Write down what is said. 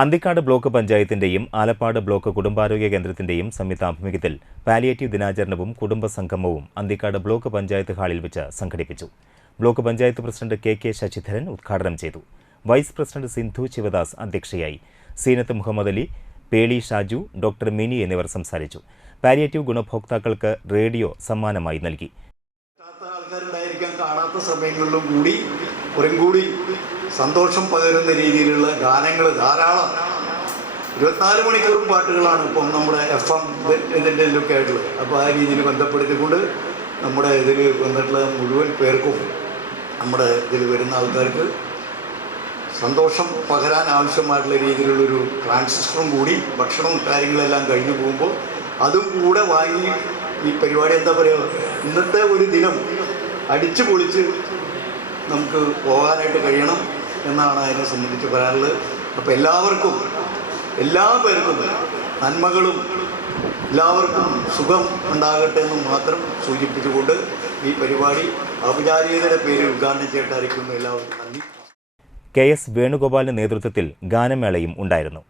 Anthikad block പഞ്ചായത്തിന്റെയും Alappad block കുടുംബാരോഗ്യ കേന്ദ്രത്തിന്റെയും സംയുക്താഭിമുഖ്യത്തിൽ പാലിയേറ്റീവ് ദിനാചരണവും കുടുംബസംഗമവും അന്തിക്കാട് ബ്ലോക്ക് പഞ്ചായത്ത് ഹാളിൽ വെച്ച് സംഘടിപ്പിച്ചു. Block panchayat president K Sasidharan ഉദ്ഘാടനം ചെയ്തു. വൈസ് പ്രസിഡന്റ് സിന്ധു ശിവദാസ് അധ്യക്ഷയായി. സീനത്ത് മുഹമ്മദ് അലി, പേളി ഷാജു, ഡോക്ടർ മിനി എന്നിവർ സംസാരിച്ചു. പാലിയേറ്റീവ് ഗുണഭോക്താക്കൾക്ക് റേഡിയോ സമ്മാനമായി നൽകി. കാണാത്ത സമയങ്ങളിലും കൂടി സന്തോഷം പകരുന്ന രീതിയിലുള്ള ഗാനങ്ങൾ ധാരാളം 24 മണിക്കൂറും പാട്ടുകളാണ് ഇപ്പം നമ്മുടെ FM ഇതിൻ്റെ ഒക്കെ ആയിട്ടുള്ളത്. അപ്പോൾ ആ രീതിയിൽ ബന്ധപ്പെടുത്തിക്കൊണ്ട് നമ്മുടെ ഇതിൽ വന്നിട്ടുള്ള മുഴുവൻ പേർക്കും നമ്മുടെ ഇതിൽ വരുന്ന ആൾക്കാർക്ക് സന്തോഷം പകരാൻ ആവശ്യമായിട്ടുള്ള രീതിയിലുള്ളൊരു ട്രാൻസിസ്റ്ററും കൂടി ഭക്ഷണവും കാര്യങ്ങളെല്ലാം കഴിഞ്ഞു പോകുമ്പോൾ അതും കൂടെ വാങ്ങി ഈ പരിപാടി എന്താ പറയുക, ഇന്നത്തെ ഒരു ദിനം അടിച്ചു പൊളിച്ച് നമുക്ക് പോകാനായിട്ട് കഴിയണം എന്നാണ് അതിനെ സംബന്ധിച്ച് പറയാനുള്ളത്. അപ്പോൾ എല്ലാ പേർക്കും നന്മകളും എല്ലാവർക്കും സുഖം ഉണ്ടാകട്ടെ എന്ന് മാത്രം സൂചിപ്പിച്ചുകൊണ്ട് ഈ പരിപാടി ഔപചാരികതയുടെ പേരിൽ ഉദ്ഘാടനം ചെയ്തിട്ടായിരിക്കുന്നു. എല്ലാവർക്കും നന്ദി. KS വേണുഗോപാലിന്റെ നേതൃത്വത്തിൽ ഗാനമേളയും ഉണ്ടായിരുന്നു.